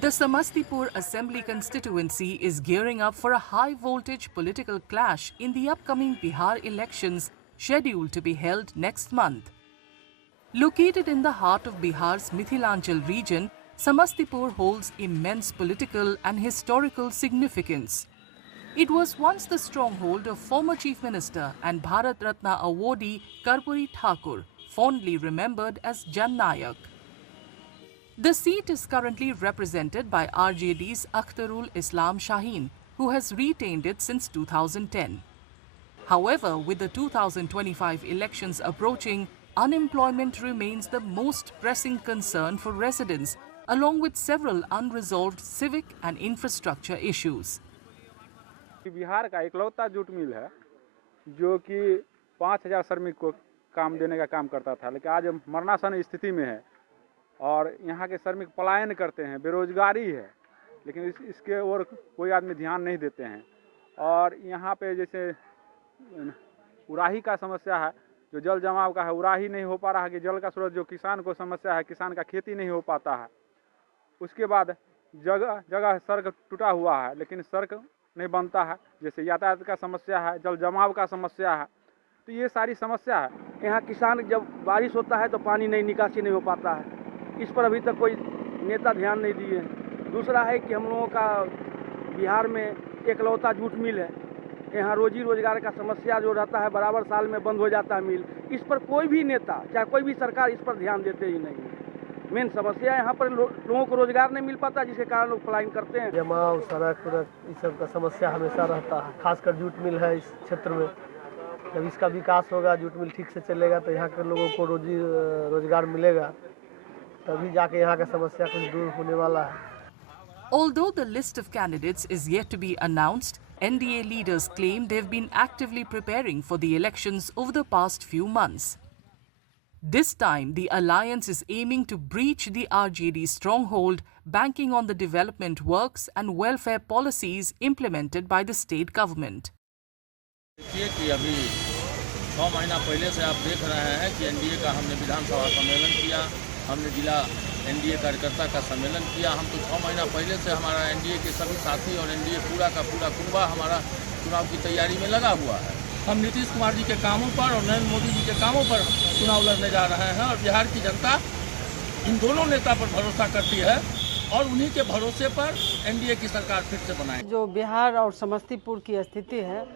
The Samastipur Assembly constituency is gearing up for a high-voltage political clash in the upcoming Bihar elections scheduled to be held next month. Located in the heart of Bihar's Mithilanchal region, Samastipur holds immense political and historical significance. It was once the stronghold of former Chief Minister and Bharat Ratna awardee Karpuri Thakur, fondly remembered as Jan Nayak. The seat is currently represented by RJD's Akhtarul Islam Shaheen, who has retained it since 2010. However, with the 2025 elections approaching, unemployment remains the most pressing concern for residents, along with several unresolved civic and infrastructure issues. Bihar का इकलौता jute mill है जो कि 5000 श्रमिक को काम देने का काम करता था, लेकिन आज मरणासन स्थिति में है और यहाँ के श्रमिक पलायन करते हैं, बेरोजगारी है, लेकिन इसके ओर कोई आदमी ध्यान नहीं देते हैं। और यहाँ पे जैसे उराही का समस्या है, जो जल जमाव का है, उराही नहीं हो पा रहा है कि जल का स्रोत जो किसान को समस्या है, किसान का खेती नहीं हो पाता है। उसके बाद जगह जगह सड़क टूटा हुआ है, लेकिन सड़क नहीं बनता है, जैसे यातायात का समस्या है, जल जमाव का समस्या है, तो ये सारी समस्या है। यहाँ किसान जब बारिश होता है तो पानी नहीं निकासी नहीं हो पाता है, इस पर अभी तक कोई नेता ध्यान नहीं दिए। दूसरा है कि हम लोगों का बिहार में एकलौता जूट मिल है, यहाँ रोजी रोजगार का समस्या जो रहता है बराबर साल में बंद हो जाता है मिल, इस पर कोई भी नेता चाहे कोई भी सरकार इस पर ध्यान देते ही नहीं। मेन समस्या यहाँ पर लोगों को रोजगार नहीं मिल पाता, जिसके कारण लोग पलायन करते हैं। जमाव सड़क इस सब का समस्या हमेशा रहता है, खासकर जूट मिल है इस क्षेत्र में। जब इसका विकास होगा, जूट मिल ठीक से चलेगा तो यहाँ के लोगों को रोजगार मिलेगा, तभी जाके यहाँ का समस्या कुछ दूर होने वाला है। Although the list of candidates is yet to be announced, NDA leaders claim they've been actively preparing for the elections over the past few months. This time, the alliance is aiming to breach the RJD stronghold, banking on the development works and welfare policies implemented by the state government. देखिए कि अभी 6 महीना पहले से आप देख रहे हैं कि एनडीए का हमने विधानसभा सम्मेलन किया, हमने जिला एनडीए कार्यकर्ता का सम्मेलन किया। हम तो 6 महीना पहले से हमारा एनडीए के सभी साथी और एनडीए पूरा का पूरा कुनबा हमारा चुनाव की तैयारी में लगा हुआ है। हम नीतीश कुमार जी के कामों पर और नरेंद्र मोदी जी के कामों पर चुनाव लड़ने जा रहे हैं और बिहार की जनता इन दोनों नेता पर भरोसा करती है और उन्हीं के भरोसे पर एनडीए की सरकार फिर से बनाए। जो बिहार और समस्तीपुर की स्थिति है,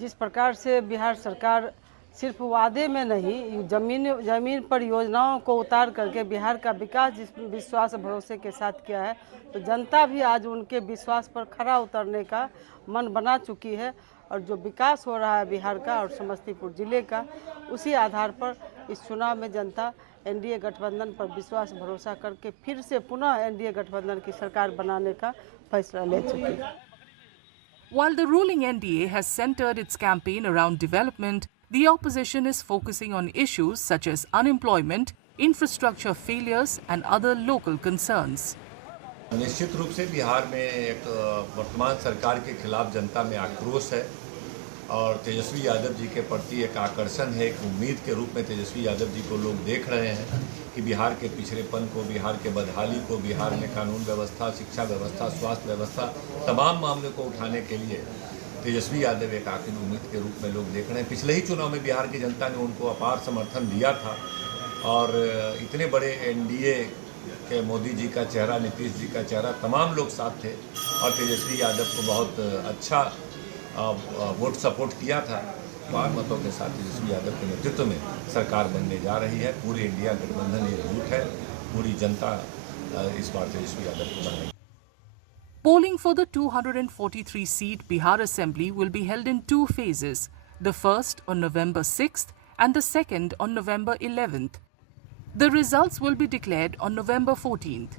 जिस प्रकार से बिहार सरकार सिर्फ वादे में नहीं, जमीन पर योजनाओं को उतार करके बिहार का विकास जिस विश्वास भरोसे के साथ किया है, तो जनता भी आज उनके विश्वास पर खरा उतरने का मन बना चुकी है। और जो विकास हो रहा है बिहार का और समस्तीपुर जिले का, उसी आधार पर इस चुनाव में जनता एनडीए गठबंधन पर विश्वास भरोसा करके फिर से पुनः एनडीए गठबंधन की सरकार बनाने का फैसला ले चुकी है। While the ruling NDA has centered its campaign around development, the opposition is focusing on issues such as unemployment, infrastructure failures and other local concerns. निश्चित रूप से बिहार में एक वर्तमान सरकार के खिलाफ जनता में आक्रोश है और तेजस्वी यादव जी के प्रति एक आकर्षण है, एक उम्मीद के रूप में तेजस्वी यादव जी को लोग देख रहे हैं कि बिहार के पिछड़ेपन को, बिहार के बदहाली को, बिहार में कानून व्यवस्था, शिक्षा व्यवस्था, स्वास्थ्य व्यवस्था, तमाम मामलों को उठाने के लिए तेजस्वी यादव एक आखिरी उम्मीद के रूप में लोग देख रहे हैं। पिछले ही चुनाव में बिहार की जनता ने उनको अपार समर्थन दिया था और इतने बड़े एनडीए के मोदी जी का चेहरा, नीतीश जी का चेहरा, तमाम लोग साथ थे और तेजस्वी यादव को बहुत अच्छा वोट सपोर्ट किया था। 12 मतों के साथ तेजस्वी यादव के नेतृत्व में सरकार बनने जा रही है। पूरी इंडिया गठबंधन एकजुट है, पूरी जनता इस बार तेजस्वी यादव को बनाएगी। Polling for the 243-seat Bihar Assembly will be held in 2 phases, the first on November 6th and the second on November 11th. The results will be declared on November 14th.